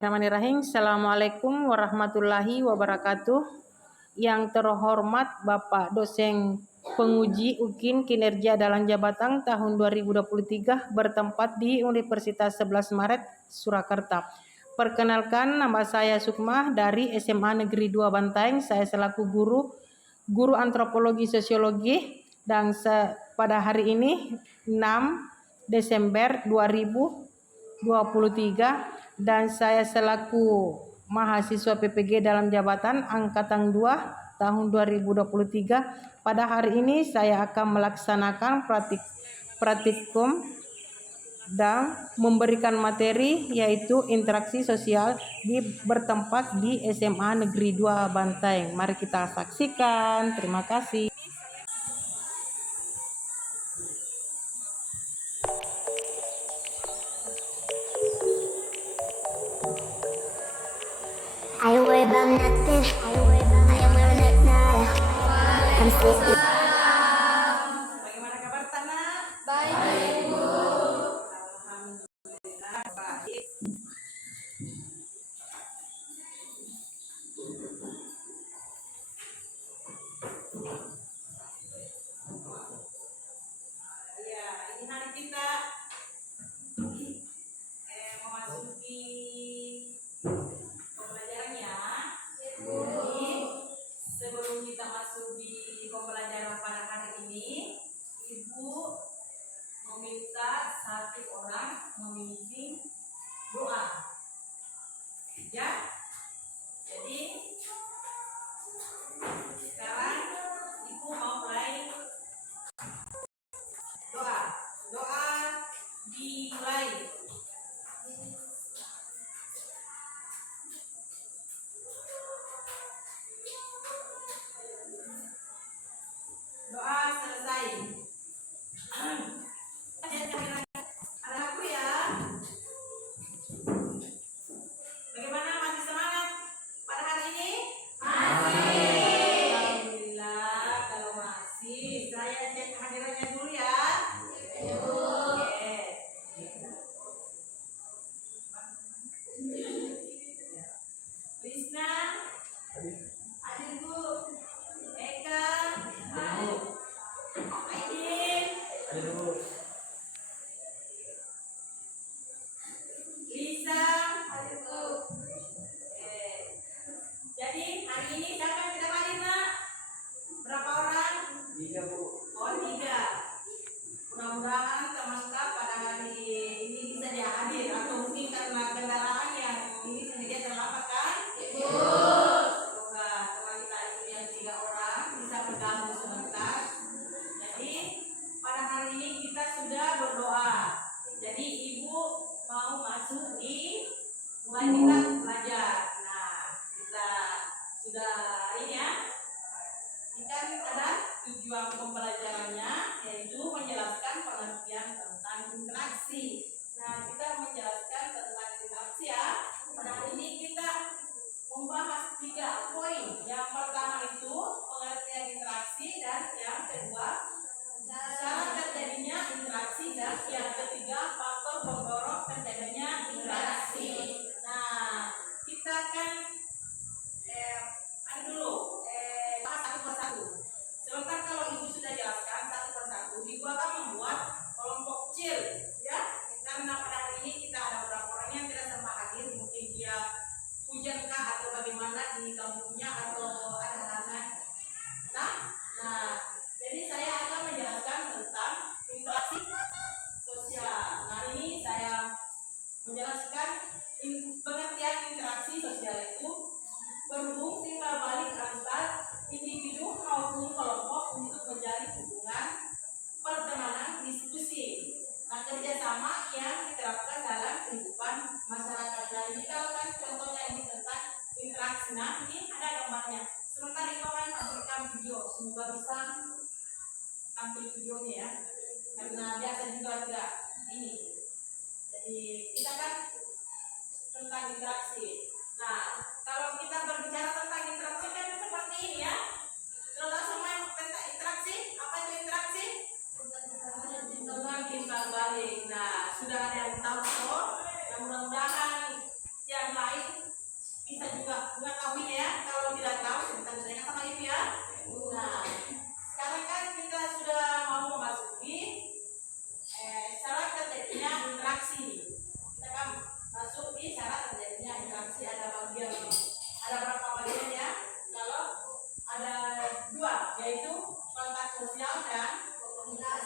Bismillahirrahmanirrahim. Assalamualaikum warahmatullahi wabarakatuh. Yang terhormat Bapak Dosen Penguji UKIN Kinerja dalam Jabatan tahun 2023 bertempat di Universitas 11 Maret, Surakarta. Perkenalkan, nama saya Sukmah dari SMA Negeri 2 Bantaeng. Saya selaku guru antropologi sosiologi dan pada hari ini 6 Desember 2023 dan saya selaku mahasiswa PPG dalam jabatan angkatan 2 tahun 2023. Pada hari ini saya akan melaksanakan praktikum dan memberikan materi yaitu interaksi sosial bertempat di SMA Negeri 2 Bantaeng. Mari kita saksikan. Terima kasih. I worry about nothing. I am wearing nada. I'm sleeping. Bagaimana kabar Tanah? Baik, Ibu. Alhamdulillah baik. Ya, ini hari kita memasuki pembelajarannya. Jadi, sebelum kita masuk di pembelajaran pada hari ini, Ibu meminta satu orang memimpin doa. Ya. Jadi, sekarang Ibu mau mulai doa. Doa dimulai. Doa selesai. Ada aku ya. Bagaimana, masih semangat pada hari ini? Masih. Alhamdulillah, kalau masih saya cek kehadirannya dulu ya. Oke. Lisna, Adilku, Eka, Aidin, Lisa, jadi hari ini siapa yang tidak hadir, Nak? Berapa orang? 3, Bu. Oh, 3. Mudah-mudahan teman-teman pada hari ini bisa dia hadir, atau mungkin karena kendaraan yang ini sengaja terlambat kan? Semoga teman kita itu yang 3 orang bisa bergabung sebentar. Jadi pada hari ini kita sudah berdoa. Jadi Ibu mau masuk di mulai kita belajar. Nah, kita sudah ini ya. Kita ada tujuan pembelajarannya yaitu menjelaskan pengertian tentang interaksi. Nah, kita menjelaskan tentang interaksi ya. Pada hari ini kita membahas 3 poin. Yang pertama itu pengertian interaksi, dan yang kedua cara terjadinya interaksi, dan yang ketiga faktor pendorong terjadinya interaksi. Nah, kita akan bahas satu persatu. Sebentar kalau Ibu sudah jelaskan satu persatu, Ibu akan membuat kelompok kecil ya. Karena pada hari ini kita ada beberapa orang yang tidak sempat hadir, mungkin dia hujankah atau bagaimana di kampungnya atau ada halangan. Nah, jadi saya akan menjelaskan tentang interaksi sosial. Nah, ini saya menjelaskan pengertian interaksi sosial itu berhubung timbal balik antar individu maupun kelompok untuk menjalin hubungan pertemanan diskusi. Nah, kerjasama yang diterapkan dalam kehidupan masyarakat. Nah, ini kalau kan contohnya ini tentang interaksi. Nah, ini ada gambarnya. Sementara itu akan tampilkan video. Semoga bisa tampil videonya ya. Karena biasa juga tidak ini. Jadi kita kan tentang interaksi. Nah, kalau kita berbicara tentang interaksi kan seperti ini ya. Saudara semua yang tentang interaksi, apa itu interaksi? Tentang timbal balik. Nah, sudah ada yang tahu kok. Mudah-mudahan yang lain mengetahui ya. Kalau tidak tahu kita tanyakan sama ibu ya. Nah, sekarang kan kita sudah mau memasuki syarat terjadinya interaksi. Kita kan masuk di syarat terjadinya interaksi. Ada berapa bagian ya? Kalau ada dua, yaitu kontak sosial dan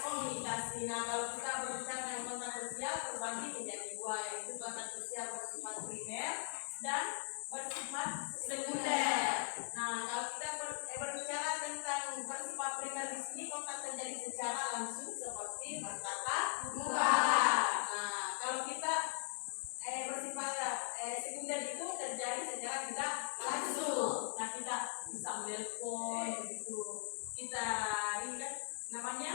komunikasi. Nah, kalau kita berbicara tentang kontak sosial terbagi menjadi dua, yaitu kontak sosial bersifat primer dan bersifat sekunder. Nah, kalau kita berbicara tentang bersifat primer di sini, kontak terjadi secara langsung seperti bertatap muka. Nah, kalau kita bersifat sekunder itu terjadi secara tidak langsung. Nah, kita bisa menelpon begitu. Kita ini kan namanya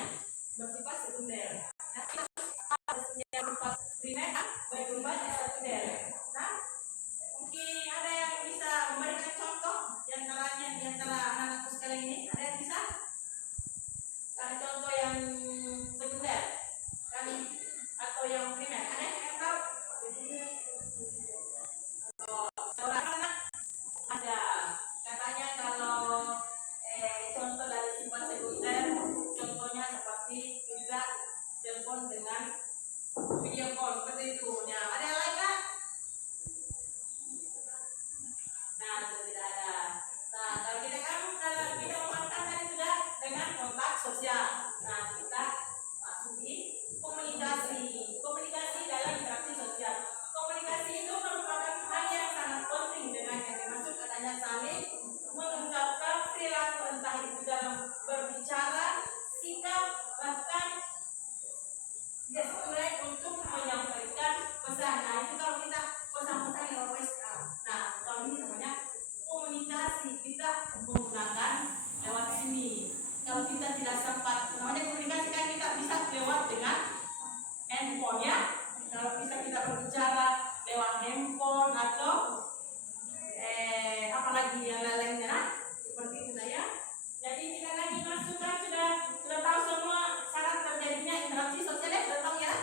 bersifat sekunder. Nah, kita bersifat primer berubah jadi sekunder. Nah, mungkin ada yang bisa memberikan contoh di antara anak-anakku sekalian ini, ada yang bisa? Ada contoh yang sekunder kan atau yang primer? Ada yang tahu? Seorang anak ada katanya kalau contoh dari sifat sekunder, contohnya seperti kita telepon dengan video call seperti itu. Nah, ada yang lain kan? Nah, sudah tidak ada. Nah, kalau kita kan kita memakan tadi sudah dengan kontak sosial. Nah, kita masuk di komunikasi. Komunikasi dalam interaksi sosial. Komunikasi itu merupakan hal yang sangat penting dengan yang dimaksud adanya saling mengungkapkan perilaku, entah itu dalam berbicara, sikap, bahkan gestur untuk menyampaikan pesan. Nah, itu kalau kita pesan-pesan lewat WhatsApp. Nah, kalau ini namanya komunikasi, kita menggunakan lewat sini. Kalau kita tidak sempat, namanya komunikasi kan kita bisa lewat dengan handphone ya. Kalau bisa kita berbicara lewat handphone atau apalagi yang lainnya, nah, seperti itu ya. Jadi kita lagi masukkan sudah tahu semua syarat terjadinya interaksi sosial ya, sudah tahu ya.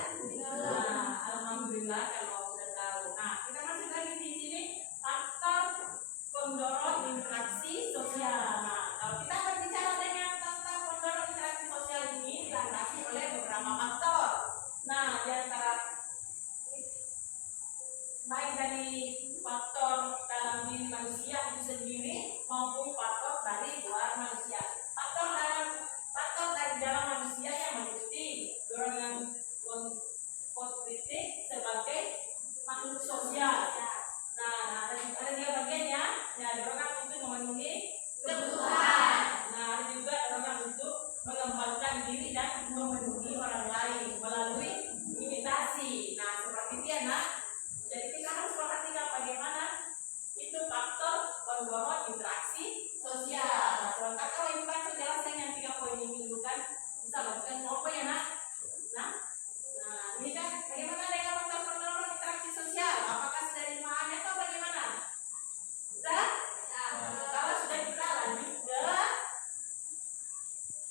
Nah, alhamdulillah kalau sudah tahu. Nah, kita masuk lagi di sini faktor pendorong interaksi sosial. Nah, kalau kita berbicara tentang pendorong interaksi sosial ini dilandasi oleh beberapa faktor. Nah, di antara baik dari faktor dalam diri manusia itu sendiri maupun faktor dari luar manusia. Faktor dari dalam manusia yang meliputi dorongan politik sebagai makhluk sosial. Nah, ada tiga bagian ya. Ya, dorongan untuk memenuhi kebutuhan. Nah, ada juga dorongan untuk mengembangkan diri dan memenuhi orang lain melalui imitasi. Nah, seperti itu ya, nak. Jadi kita harus perhatikan bagaimana itu faktor pendorong interaksi sosial. Nah, sebentar kalau ibu kan sudah jelaskan yang 3 poin ini dulu kan bisa bagikan kelompok ya, nak. Nah, ini kan bagaimana dengan faktor pendorong interaksi sosial? Apakah sudah dipahami atau bagaimana? Sudah? Kalau sudah kita lanjut ke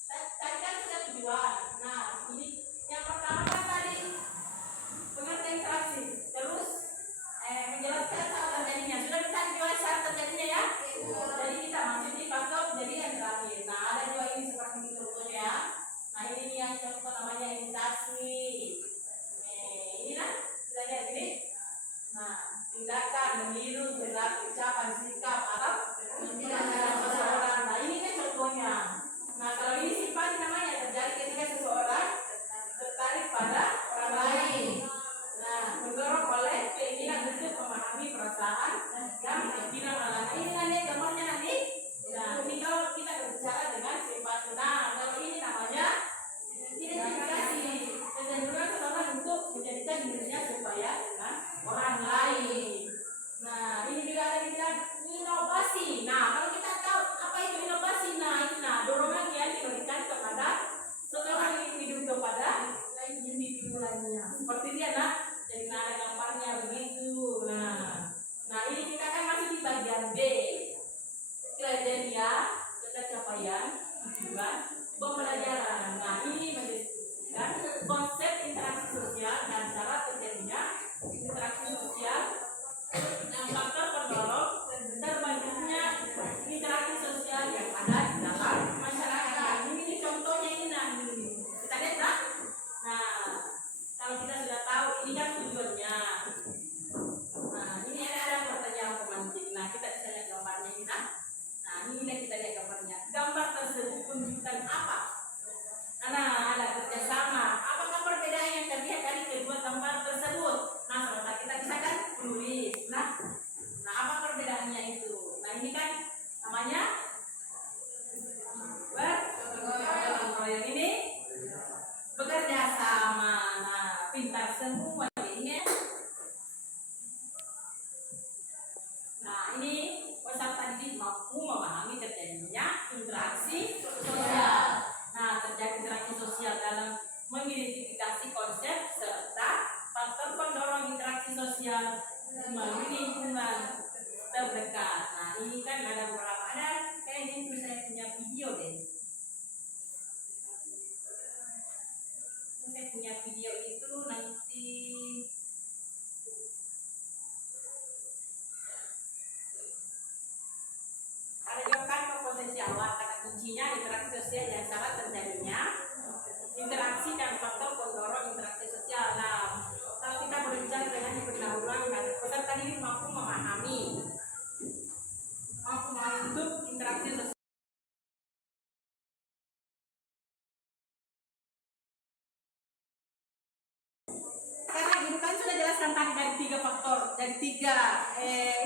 tadi kan sudah tujuan. Nah, ini yang pertama kan tadi pengertian interaksi. Terus menjelaskan syarat terjadinya. Sudah bisa dijelaskan syarat terjadinya ya? Jadi kita masuk di faktor jadi yang terakhir. Nah, ada dua ini seperti itu contohnya ya. Nah, ini yang contoh namanya imitasi. Ini nah, kita lihat ini. Nah, tindakan meniru gerak, ucapan, sikap atau tindakan seseorang. Nah, ini kan contohnya. Nah, kalau ini sifat namanya terjadi ketika seseorang tertarik pada orang lain. Nah, mendorong oleh keinginan untuk memahami perasaan yang tidak malah. Ini nanti gambarnya nanti. Nah, ini kalau kita berbicara dengan sifat. Nah, kalau ini namanya identifikasi. Kecenderungan seseorang untuk menjadikan dirinya supaya dengan orang lain. Nah, ini juga ada dibilang Nah, ini peserta didik mampu memahami terjadinya interaksi sosial. Nah, terjadi interaksi sosial dalam mengidentifikasi konsep serta faktor pendorong interaksi sosial melalui lingkungan terdekat. Nah, ini kan ada beberapa, ada kayaknya itu saya punya video deh. Saya punya video itu nanti ada juga kan kompetensi awal, kata kuncinya interaksi sosial yang syarat terjadinya interaksi dan faktor pendorong interaksi sosial. Nah, kalau kita berbicara dengan pendahuluan, peserta didik mampu memahami untuk interaksi sosial. Karena ini kan sudah jelaskan tadi dari 3 faktor, dari 3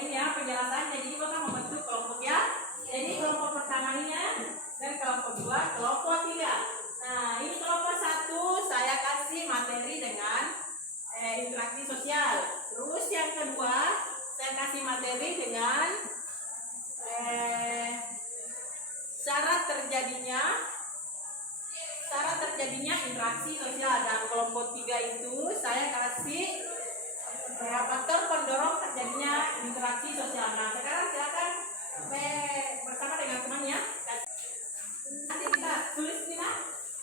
ini ya penjelasannya. Jadi Bapak membentuk kelompok ya. Jadi kelompok pertamanya dan kelompok 2, kelompok 3. Nah, ini kelompok 1 saya kasih materi dengan interaksi sosial. Terus yang kedua saya kasih materi dengan syarat terjadinya interaksi sosial. Dan kelompok 3 itu saya kasih faktor pendorong terjadinya interaksi sosial. Nah, sekarang silakan bersama dengan temannya. Nanti kita tulis ini lah,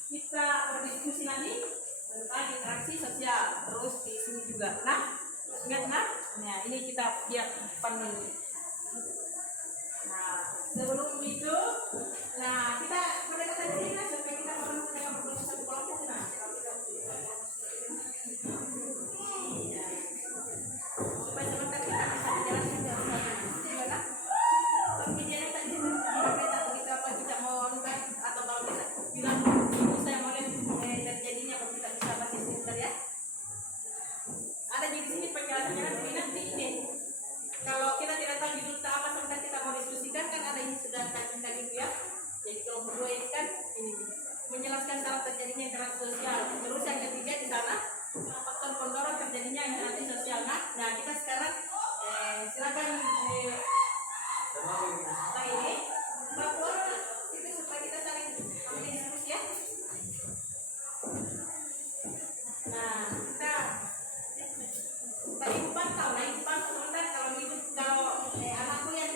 kita berdiskusi nanti tentang interaksi sosial. Terus di sini juga. Nah, ingat nah ini kita lihat depan dulu. Nah, sebelum itu, nah kita mendekatkan diri lah supaya kita dengan berbentuk satu kelompok. Nah, supaya sebentar kita bisa menjelaskan gimana pembicaraan tadi kita apa kita mau nulis atau kalau bisa bilang ini saya mau lihat terjadinya kalau kita bisa bahas sebentar ya. Ada di sini penjelasannya nanti ini. Kalau kita tidak tahu judul apa sebentar kita mau diskusikan kan ada yang sudah tadi ya. Jadi kelompok 2 ini kan ini menjelaskan syarat terjadinya interaksi sosial. Terus yang ketiga di sana faktor pendorong terjadinya interaksi sosial. Nah kita sekarang silakan ini bahwa itu supaya kita saling diskusi ya. Nah kita Ibu pantau, nah Ibu pantau sebentar kalau anakku yang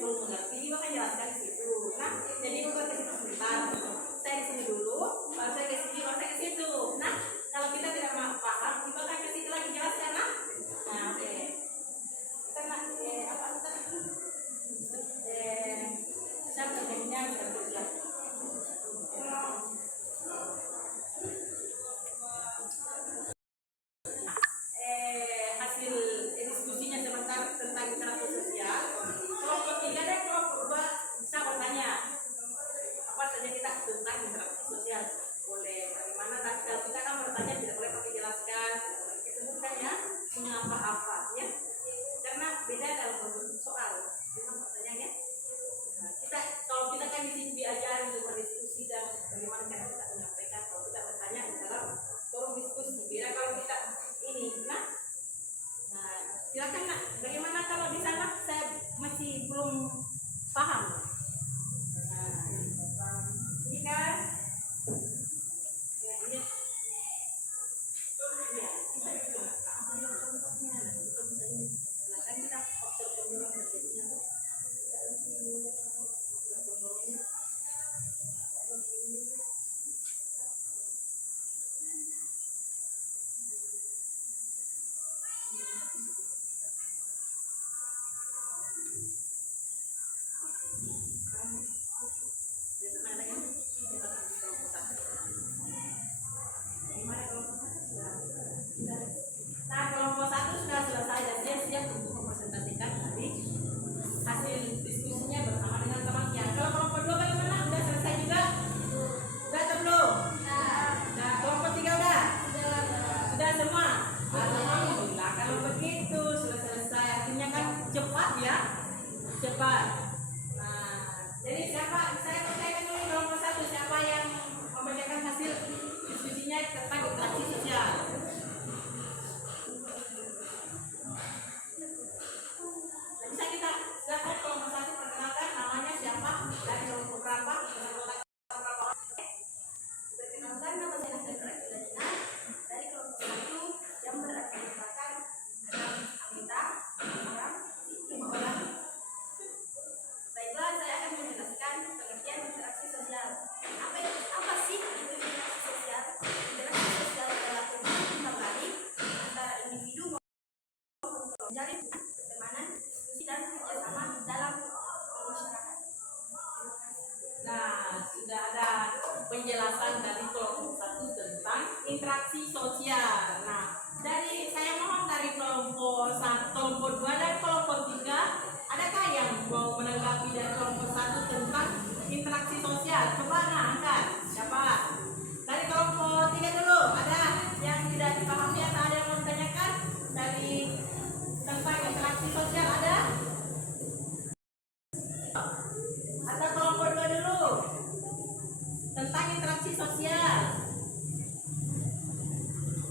belum mengerti, Ibu akan jelaskan di situ. Nah, jadi Ibu ke situ sebentar. Saya di sini dulu, baru saya ke sini, baru saya ke situ. Nah, kalau kita tidak paham, Ibu akan ke situ lagi jelaskan, nah. Nah, oke. Kita siapa jadinya berbicara. Hasil diskusinya sebentar tentang interaksi sosial. Kelompok 3 dan kelompok 2 bisa bertanya apa saja kita tentang interaksi sosial. Boleh bagaimana, tapi kalau kita kan bertanya tidak boleh pakai jelaskan, disebutkan ya mengapa apa ya, karena beda dalam bentuk soal dengan pertanyaan ya. Nah, kalau kita kan di sini diajarin untuk berdiskusi dan bagaimana cara kita menyampaikan. Kalau kita bertanya dalam forum diskusi, beda kalau kita ini. Nah, silakan nak. Bagaimana kalau di sana saya masih belum paham. Nah, ini kan ya, ini ya, kita juga nah, kan kita faktor pendorong terjadinya tuh nah, kelompok 1 sudah selesai dan dia siap untuk mempresentasikan tadi hasil diskusinya bersama dengan temannya. Kalau kelompok 2 bagaimana? Sudah selesai juga? Sudah atau belum? Nah, kelompok 3 udah? Sudah semua? Alhamdulillah. Kalau begitu sudah selesai, artinya kan cepat ya, cepat. Nah, jadi siapa? Saya percayakan dulu kelompok 1 siapa yang membacakan hasil diskusinya tentang interaksi sosial. Bisa Dari kelompok berapa? Perkenalkan, nama saya Nadira Juliana dari kelompok 1 yang berarti merupakan Amita, Aram, 5 orang. Baiklah, saya akan menjelaskan pengertian interaksi sosial. Apa sih itu interaksi sosial? Interaksi sosial adalah hubungan timbal balik antara individu maupun menjalin pertemanan, diskusi dan kerjasama dalam masyarakat. Nah, sudah ada penjelasan dari kelompok 1 tentang interaksi sosial. Nah, dari saya mohon dari kelompok 1, kelompok 2 dan kelompok 3, adakah yang mau menanggapi dari kelompok 1 tentang interaksi sosial? Coba angkat. Siapa? Dari kelompok 3 dulu. Ada yang tidak dipahami atau ada yang mau ditanyakan dari tentang interaksi sosial? Ada? Atau kelompok 2 dulu tentang interaksi sosial.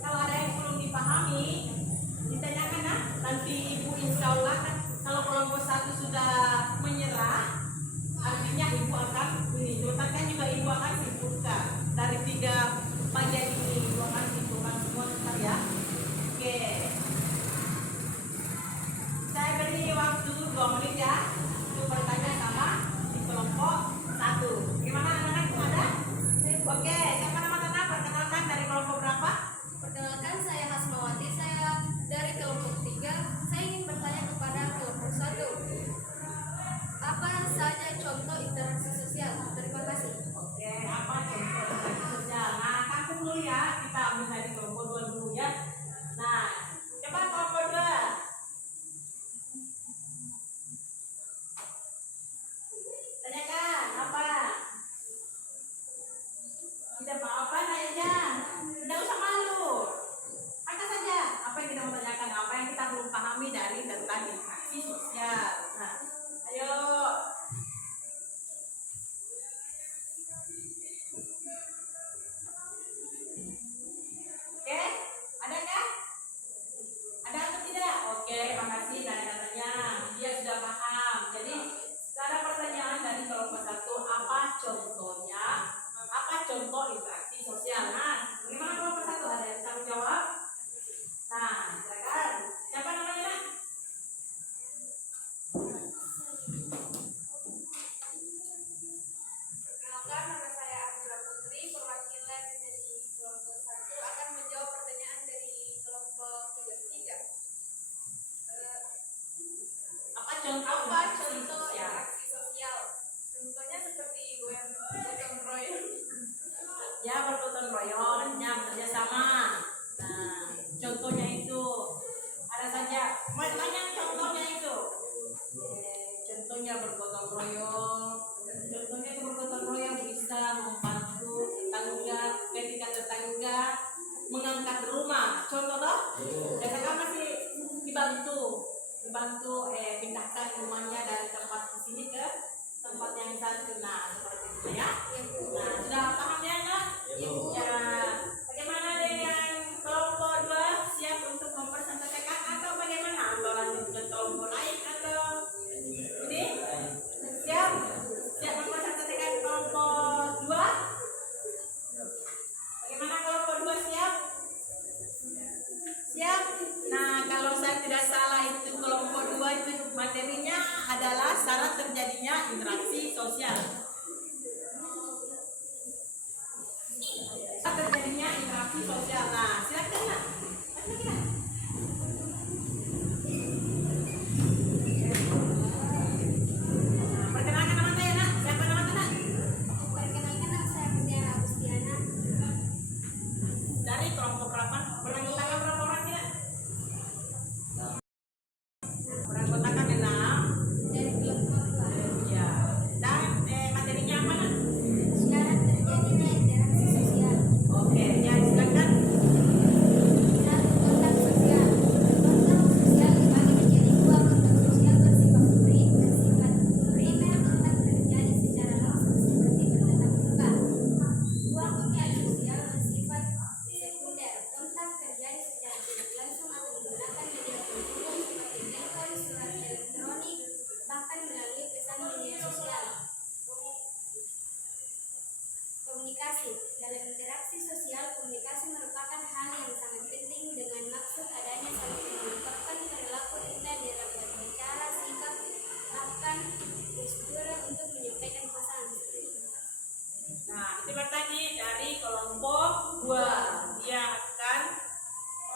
Kalau ada yang belum dipahami, ditanyakan ya. Nanti ibu insya Allah kan, kalau kelompok 1 sudah menyerah, artinya ibu akan ini. Kan juga ibu akan simpulkan dari 3 bagian ini, ibu akan simpulkan semua bentar ya. Oke. Saya beri waktu 2 menit ya untuk bertanya sama di kelompok 1. Gimana anak-anak itu ada? Oke, siapa nama tetap? Perkenalkan dari kelompok berapa? Perkenalkan, saya Hasmawati, saya dari kelompok 3. Saya ingin bertanya kepada kelompok 1. Apa saja contoh interaksi sosial? Terima kasih. Oke, apa contoh interaksi sosial? Nah, kamu dulu ya, kita ambil dari kelompok 2 dulu ya. Nah, coba kelompok 2. Tanyakan apa? Tidak apa-apa nanya. Tidak usah malu. Angkat saja. Apa yang kita mau tanyakan? Apa yang kita belum pahami dari tentang interaksi sosial? Nah, ayo. Oke, ada nggak? Ada atau tidak? Oke, makasih dari katanya. Dia sudah paham. Jadi, ada pertanyaan dari kelompok 1. Apa contohnya? Apa contoh interaksi sosial? Nah, bagaimana kelompok 1? Ada yang bisa menjawab? Nah, silakan. Siapa namanya, Nak? Perkenalkan, nama saya Abdullah Putri, perwakilan dari kelompok 1 akan menjawab pertanyaan dari kelompok 3. Apa contoh Apa interaksi contoh sosial? interaksi sosial? Contohnya seperti gotong royong. Ya, bergotong royong, artinya kerjasama. Nah, contohnya itu ada saja. Banyak contohnya itu. Contohnya bergotong royong. Contohnya itu bergotong royong bisa membantu tetangga ketika tetangga mengangkat rumah. Contoh toh? Biasanya masih dibantu pindahkan rumahnya dari tempat di sini ke tempat yang satu. Nah, seperti itu ya. Nah, sudah paham ya, Nak? Ya. Bagaimana dengan kelompok 2? Siap untuk mempresentasikan atau bagaimana? Atau lanjut ke kelompok lain atau ini? Siap? Siap mempresentasikan kelompok 2? Bagaimana kelompok 2 siap? Siap? Nah, kalau saya tidak salah itu kelompok 2 itu materinya adalah syarat terjadinya interaksi sosial. menggunakan gestur untuk menyampaikan pesan. Nah, itu tadi dari kelompok 2. Dia akan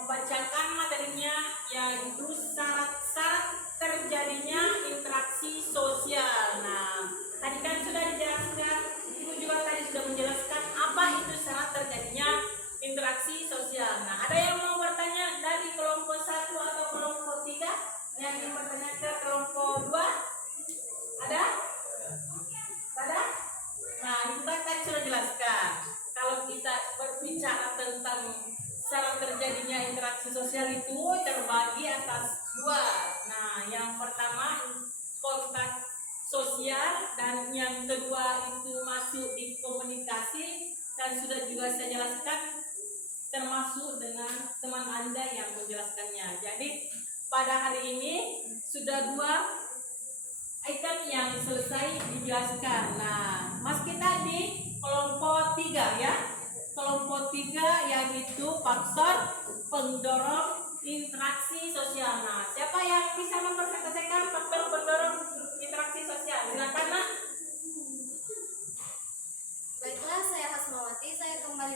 membacakan materinya, yaitu syarat-syarat terjadinya interaksi sosial. Nah, tadi kan sudah dijelaskan, Ibu juga tadi sudah menjelaskan apa itu syarat terjadinya interaksi sosial. Nah, ada yang mau bertanya dari kelompok 1 atau kelompok 3? Yang ingin bertanya ke kelompok 2? Ada? Ada? Nah, itu kan tadi sudah jelaskan. Kalau kita berbicara tentang syarat terjadinya interaksi sosial itu terbagi atas 2. Nah, yang pertama kontak sosial, dan yang kedua itu masuk di komunikasi, dan sudah juga saya jelaskan termasuk dengan teman Anda yang menjelaskannya. Jadi pada hari ini sudah 2 item yang selesai dijelaskan. Nah, Mas kita di kelompok 3 ya. Kelompok 3 yaitu faktor pendorong interaksi sosial. Nah, siapa yang bisa mempresentasikan faktor pendorong interaksi sosial? Silakan, Nak. Baiklah, saya Hasmawati. Saya kembali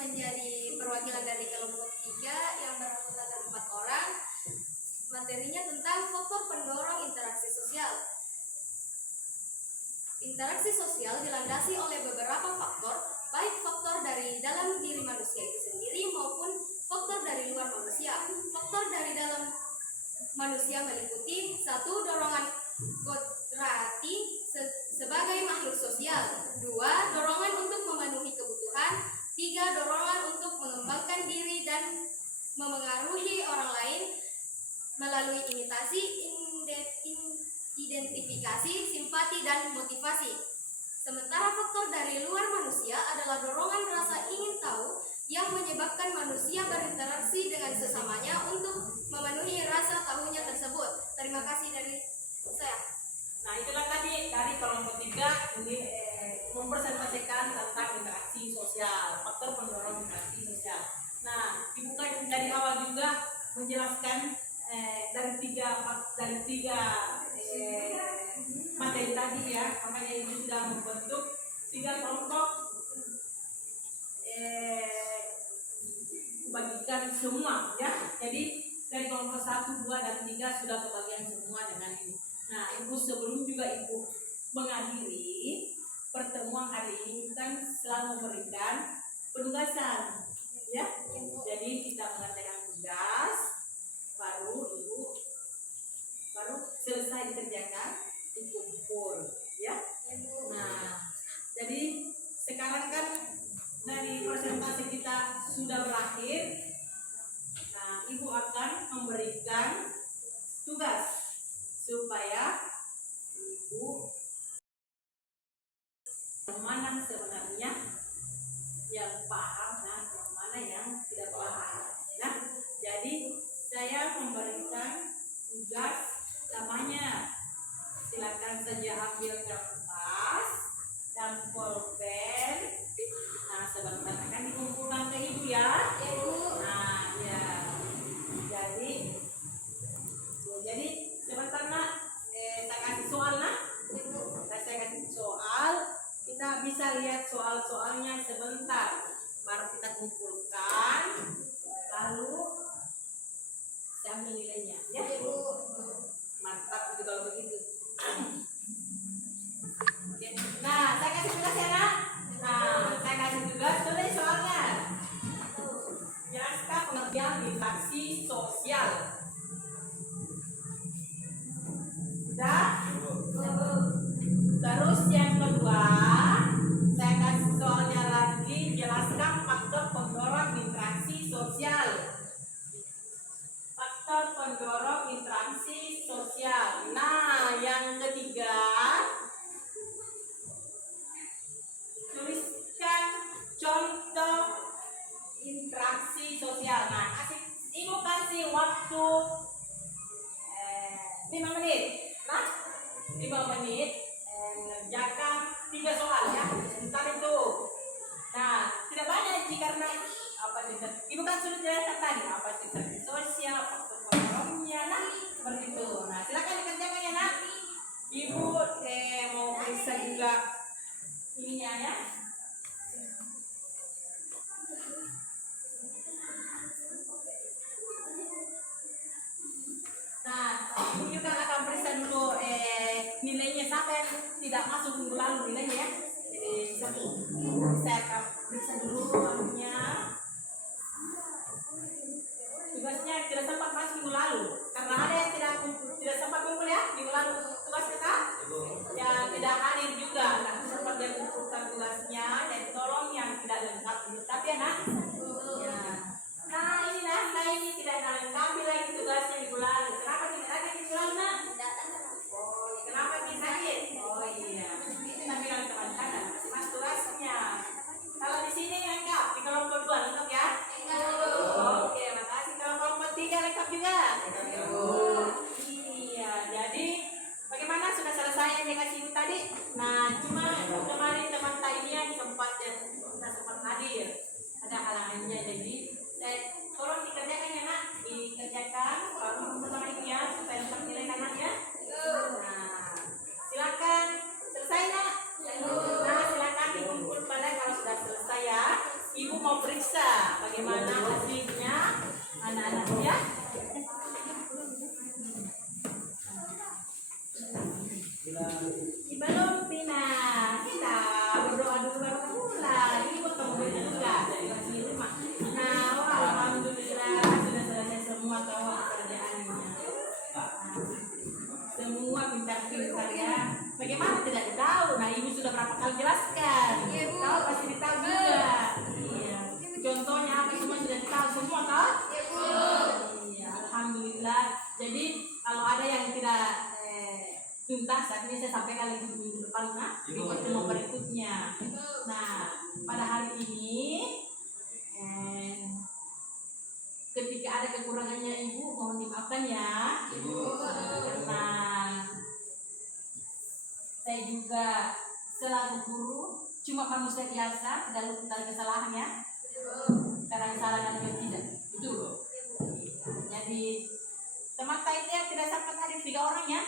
menjadi perwakilan dari kelompok 3 yang beranggotakan 4 orang. Materinya tentang faktor pendorong interaksi sosial. Interaksi sosial dilandasi oleh beberapa faktor, baik faktor dari dalam diri manusia itu sendiri maupun faktor dari luar manusia. Faktor dari dalam manusia meliputi 1. Dorongan kodrati sebagai makhluk sosial. 2. Dorongan untuk memenuhi kebutuhan. 3. Dorongan untuk mengembangkan diri dan memengaruhi orang lain melalui imitasi, identifikasi, simpati, dan motivasi. Sementara faktor dari luar manusia adalah dorongan rasa ingin tahu yang menyebabkan manusia berinteraksi dengan sesamanya untuk memenuhi rasa tahunya tersebut. Terima kasih dari saya. Nah, itulah tadi dari kelompok 3 ini mempresentasikan tentang interaksi sosial, faktor pendorong interaksi sosial. Nah, Ibu kan dari awal juga menjelaskan dari tiga materi tadi ya, makanya Ibu sudah membentuk 3 kelompok, bagikan semua ya. Jadi dari kelompok 1, 2, dan 3 sudah kebagian semua dengan ini. Nah, Ibu sebelum juga Ibu menghadiri pertemuan hari ini kan selalu memberikan penugasan ya. Jadi kita mengadakan tugas, baru selesai dikerjakan dikumpul ya. Nah, jadi sekarang kan dari presentasi kita sudah berakhir. Nah, Ibu akan memberikan tugas supaya Ibu yang mana sebenarnya yang paham dan yang mana yang tidak paham. Nah, jadi saya memberikan tugas namanya, silakan saja ambil kertas dan pulpen. Nah, sebentar akan dikumpulkan ke Ibu ya. Nah, ya. Jadi sebentar Nak, saya kasih soal Nak. Saya kasih soal. Kita bisa lihat soal-soalnya sebentar, baru kita kumpulkan, lalu saya ambil nilainya ya. Mantap itu kalau begitu. Oke. Nah, saya kasih tugas ya Nak. Nah, saya kasih tugas, tulis soalnya. Jelaskan pengertian interaksi sosial. Udah? Terus yang kedua, saya kasih soalnya lagi, jelaskan faktor pendorong interaksi sosial. Faktor pendorong interaksi sosial. Nah, yang ketiga, tuliskan contoh interaksi sosial. Nah, Ibu kasih waktu 5 menit. Nah, 5 menit mengerjakan 3 soal ya. Sebentar itu. Nah, tidak banyak karena apa itu? Ibu kan sudah jelaskan tadi apa itu interaksi sosial, faktor pendorongnya, juga ininya ya. Nah, ini juga akan periksa dulu nilainya sampai tidak masuk minggu lalu nilainya ya. Jadi saya akan periksa dulu anunya. Tugasnya tidak sempat masuk minggu lalu karena ada yang tidak sempat kumpul ya minggu lalu tugas kita yang tidak hadir juga. Nah, sempat dia kumpulkan tugasnya dan tolong yang tidak lengkap tapi ya nak. Ya. Nah ini tidak lengkap lagi tugasnya minggu lalu. Kenapa tidak hadir minggu lalu nak? Kenapa tidak hadir? Oh iya, ini tampilan teman-teman. Mas tugasnya. Kalau di sini lengkap, di kelompok 2 lengkap ya? Oke, makasih. Kalau kelompok 3 lengkap juga? Iya, jadi bagaimana sudah selesai yang dikasih ibu tadi? Nah, cuma kemarin teman lainnya sempat hadir. Ada halangannya, jadi tolong dikerjakan ya nak, dikerjakan kalau bersama ibu ya supaya dapat nilai kanannya. Nah, silakan selesai nak. Nah, silakan dikumpul pada kalau sudah selesai ya. Ibu mau periksa bagaimana hasilnya anak-anaknya. Belum Pina, kita berdoa dulu baru mulai. Ibu tunggu juga dari di rumah. Nah, alhamdulillah sudah selesai semua tahu pekerjaannya. Semua pintar-pintar ya. Bagaimana tidak tahu? Nah, ibu sudah berapa kali jelaskan. Tahu pasti ditahu juga. Iya. Contohnya apa semua sudah tahu semua tahu? Iya, alhamdulillah. Jadi kalau ada yang tidak tuntas, saat ini saya sampaikan lagi minggu depan di pertemuan berikutnya. Nah, pada hari ini ketika ada kekurangannya ibu mohon dimaafkan ya. Karena saya juga selaku guru cuma manusia biasa dalam kesalahan ya. Kadang salah dan tidak. Betul. Jadi teman saya tidak sempat hadir 3 orang ya.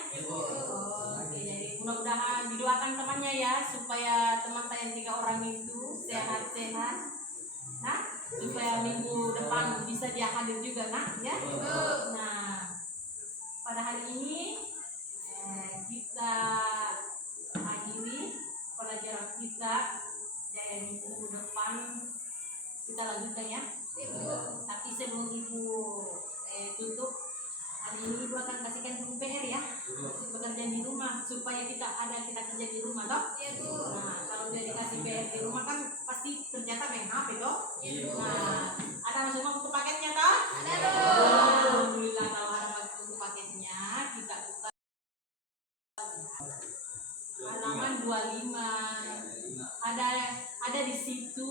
Oke, jadi mudah-mudahan didoakan temannya ya supaya teman saya 3 orang itu sehat-sehat. Nah, supaya minggu depan bisa dia hadir juga nak ya. Nah, pada hari ini kita akhiri pelajaran kita dan minggu depan kita lanjutkan ya. Tapi sebelum ibu tutup, hari ini ibu akan kasihkan buku PR ya, pekerjaan di rumah supaya kita kerja di rumah toh. Nah, kalau dia dikasih PR di rumah kan pasti ternyata main HP toh. Nah, ada semua buku paketnya toh? Ada. Alhamdulillah kalau ada buku paketnya kita buka halaman 25. Ada di situ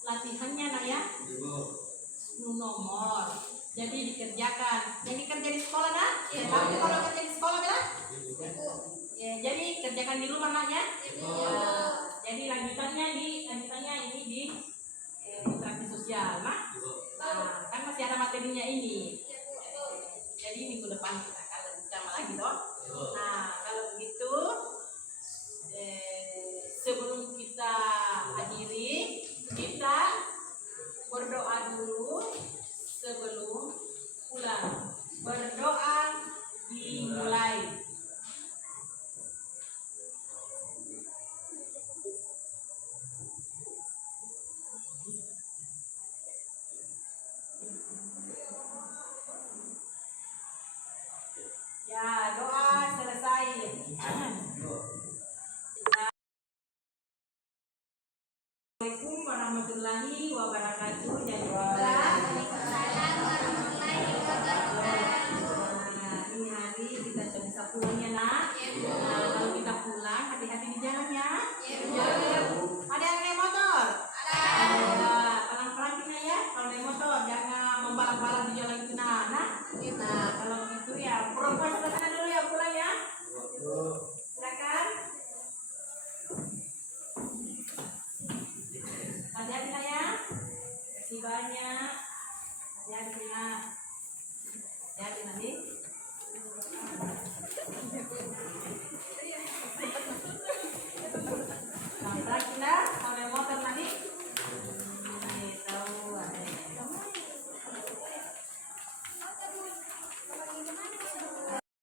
latihannya nak ya. 10 nomor. Jadi dikerjakan. Jadi kerja di sekolah nak? Tapi kalau kerja di sekolah bilang? Ya, jadi kerjakan di rumah nak ya. Jadi lanjutannya ini di interaksi sosial nah. Nah, kan masih ada materinya ini. Jadi minggu depan kita akan lanjutkan lagi toh. Nah, kalau begitu sebelum kita akhiri kita berdoa dulu sebelum pulang. Berdoa dimulai. Ya, doa selesai. Assalamualaikum warahmatullahi wabarakatuh. Jadi Waalaikumsalam warahmatullahi wabarakatuh. Nah, ini hari kita sudah bisa pulang ya nak. Nah, kalau kita pulang hati-hati di jalan ya. Ada yang naik motor? Ada. Pelan-pelan kita ya. Kalau naik motor jangan membalap-balap di jalan itu nah. Nah, kalau gitu ya perempuan sebelah sana dulu ya pulang ya. Silakan. Hati-hati lah ya. Terima kasih banyak. Hati-hati lah. Hati-hati nanti. sampai motor nanti